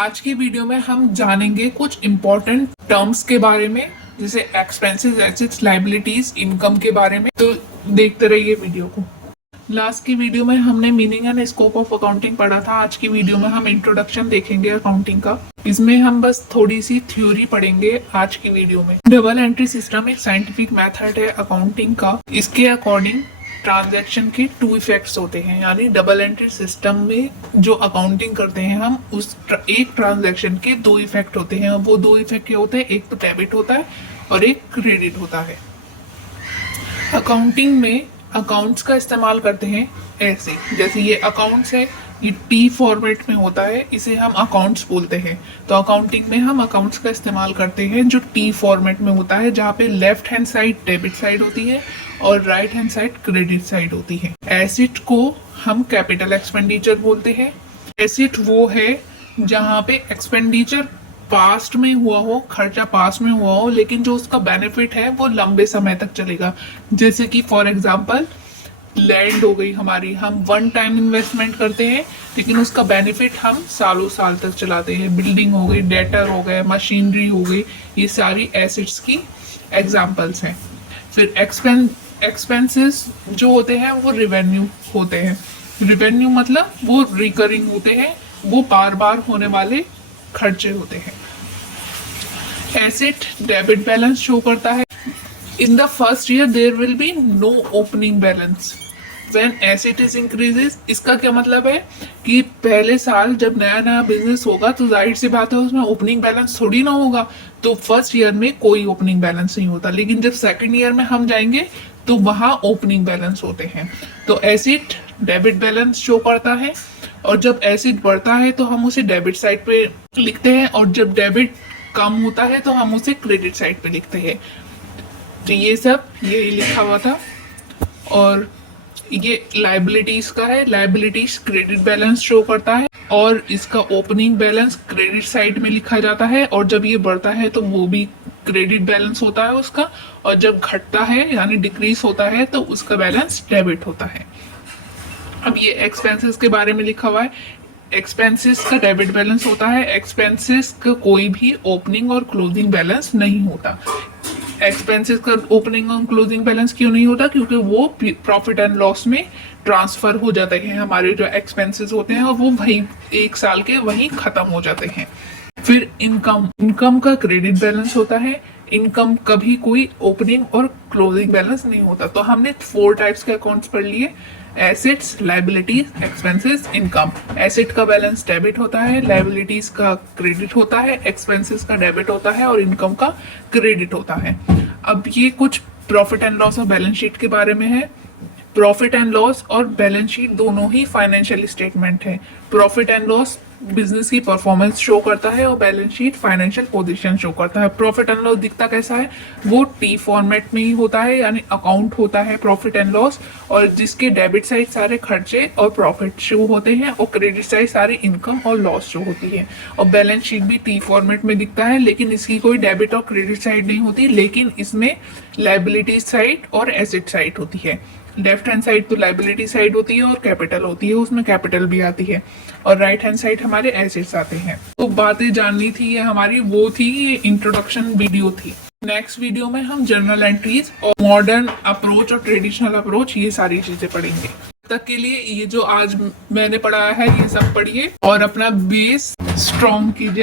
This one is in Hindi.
आज की वीडियो में हम जानेंगे कुछ इम्पोर्टेंट टर्म्स के बारे में, जैसे एक्सपेंसेस, एसेट्स, लायबिलिटीज, इनकम के बारे में। तो देखते रहिए वीडियो को। लास्ट की वीडियो में हमने meaning and scope of accounting पढ़ा था। आज की वीडियो में हम इंट्रोडक्शन देखेंगे अकाउंटिंग का। इसमें हम बस थोड़ी सी थ्योरी पढ़ेंगे आज की वीडियो में। डबल एंट्री सिस्टम एक साइंटिफिक मेथड है अकाउंटिंग का। इसके अकॉर्डिंग ट्रांजैक्शन के 2 इफेक्ट्स होते हैं, यानी डबल एंट्री सिस्टम में जो अकाउंटिंग करते हैं हम, उस एक ट्रांजैक्शन के 2 इफेक्ट होते हैं। वो 2 इफेक्ट क्या होते हैं? एक तो डेबिट होता है और एक क्रेडिट होता है। अकाउंटिंग में अकाउंट्स का इस्तेमाल करते हैं ऐसे, जैसे ये अकाउंट्स है, ये टी फॉर्मेट में होता है, इसे हम अकाउंट्स बोलते हैं। तो अकाउंटिंग में हम अकाउंट्स का इस्तेमाल करते हैं जो टी फॉर्मेट में होता है, जहाँ पे left hand side debit side होती है और right hand side credit side होती है। एसेट को हम कैपिटल एक्सपेंडिचर बोलते हैं। एसेट वो है जहाँ पे एक्सपेंडिचर पास्ट में हुआ हो, खर्चा पास्ट में हुआ हो, लेकिन जो उसका बेनिफिट है वो लंबे समय तक चलेगा। जैसे कि फॉर एग्जांपल लैंड हो गई हमारी, हम वन टाइम इन्वेस्टमेंट करते हैं लेकिन उसका बेनिफिट हम सालों साल तक चलाते हैं। बिल्डिंग हो गई, डेटर हो गए, मशीनरी हो गई, ये सारी एसेट्स की एग्जांपल्स हैं। फिर एक्सपेंसेस जो होते हैं वो रिवेन्यू होते हैं। रिवेन्यू मतलब वो रिकरिंग होते हैं, वो बार बार होने वाले खर्चे होते हैं। एसेट डेबिट बैलेंस शो करता है। In the first year there will be no opening balance when asset is increases. इसका क्या मतलब है कि पहले साल जब नया नया बिजनेस होगा तो जाहिर सी बात है उसमें ओपनिंग बैलेंस थोड़ी ना होगा, तो फर्स्ट ईयर में कोई ओपनिंग बैलेंस नहीं होता। लेकिन जब सेकंड ईयर में हम जाएंगे तो वहां ओपनिंग बैलेंस होते हैं। तो एसेट डेबिट बैलेंस शो करता है, और जब एसेट बढ़ता है तो हम उसे डेबिट साइड पे लिखते हैं, और जब डेबिट कम होता है तो हम उसे क्रेडिट साइड पे लिखते हैं। तो ये सब यही लिखा हुआ था। और ये लायबिलिटीज का है। लायबिलिटीज क्रेडिट बैलेंस शो करता है और इसका ओपनिंग बैलेंस क्रेडिट साइड में लिखा जाता है, और जब ये बढ़ता है तो वो भी क्रेडिट बैलेंस होता है उसका, और जब घटता है यानी डिक्रीज होता है तो उसका बैलेंस डेबिट होता है। अब ये एक्सपेंसेस के बारे में लिखा हुआ है। एक्सपेंसेस का डेबिट बैलेंस होता है। एक्सपेंसेस का कोई भी ओपनिंग और क्लोजिंग बैलेंस नहीं होता। एक्सपेंसेस का ओपनिंग और क्लोजिंग बैलेंस क्यों नहीं होता? क्योंकि वो प्रॉफिट एंड लॉस में ट्रांसफर हो जाते हैं। हमारे जो एक्सपेंसेस होते हैं और वो वही एक साल के वही खत्म हो जाते हैं। फिर इनकम का क्रेडिट बैलेंस होता है। इनकम कभी कोई ओपनिंग और क्लोजिंग बैलेंस नहीं होता। तो हमने 4 टाइप्स के अकाउंट्स पढ़ लिए: assets, liabilities, expenses, income. Asset का बैलेंस डेबिट होता है, लायबिलिटीज का क्रेडिट होता है, एक्सपेंसेस का डेबिट होता है और इनकम का क्रेडिट होता है। अब ये कुछ प्रॉफिट एंड लॉस और बैलेंस शीट के बारे में है। प्रॉफिट एंड लॉस और बैलेंस शीट दोनों ही फाइनेंशियल स्टेटमेंट है। प्रॉफिट एंड लॉस बिजनेस की परफॉर्मेंस शो करता है और balance sheet financial position show करता है। प्रॉफिट एंड लॉस दिखता कैसा है? वो टी फॉर्मेट में ही होता है, यानी अकाउंट होता है प्रॉफिट एंड लॉस, और जिसके डेबिट साइड सारे खर्चे और प्रॉफिट शो होते हैं और क्रेडिट साइड सारी इनकम और लॉस शो होती है। और बैलेंस शीट भी टी फॉर्मेट में दिखता है, लेकिन इसकी कोई डेबिट और क्रेडिट साइड नहीं होती, लेकिन इसमें लायबिलिटी साइड और एसेट साइड होती है। लेफ्ट हैंड साइड तो लायबिलिटी साइड होती है और कैपिटल होती है, उसमें कैपिटल भी आती है, और राइट हैंड साइड हमारे एसेट्स आते हैं। तो बातें जाननी थी ये हमारी, वो थी ये इंट्रोडक्शन वीडियो थी। नेक्स्ट वीडियो में हम जर्नल एंट्रीज और मॉडर्न अप्रोच और ट्रेडिशनल अप्रोच, ये सारी चीजें पढ़ेंगे। तक के लिए ये जो आज मैंने पढ़ाया है ये सब पढ़िए और अपना बेस स्ट्रॉन्ग कीजिए।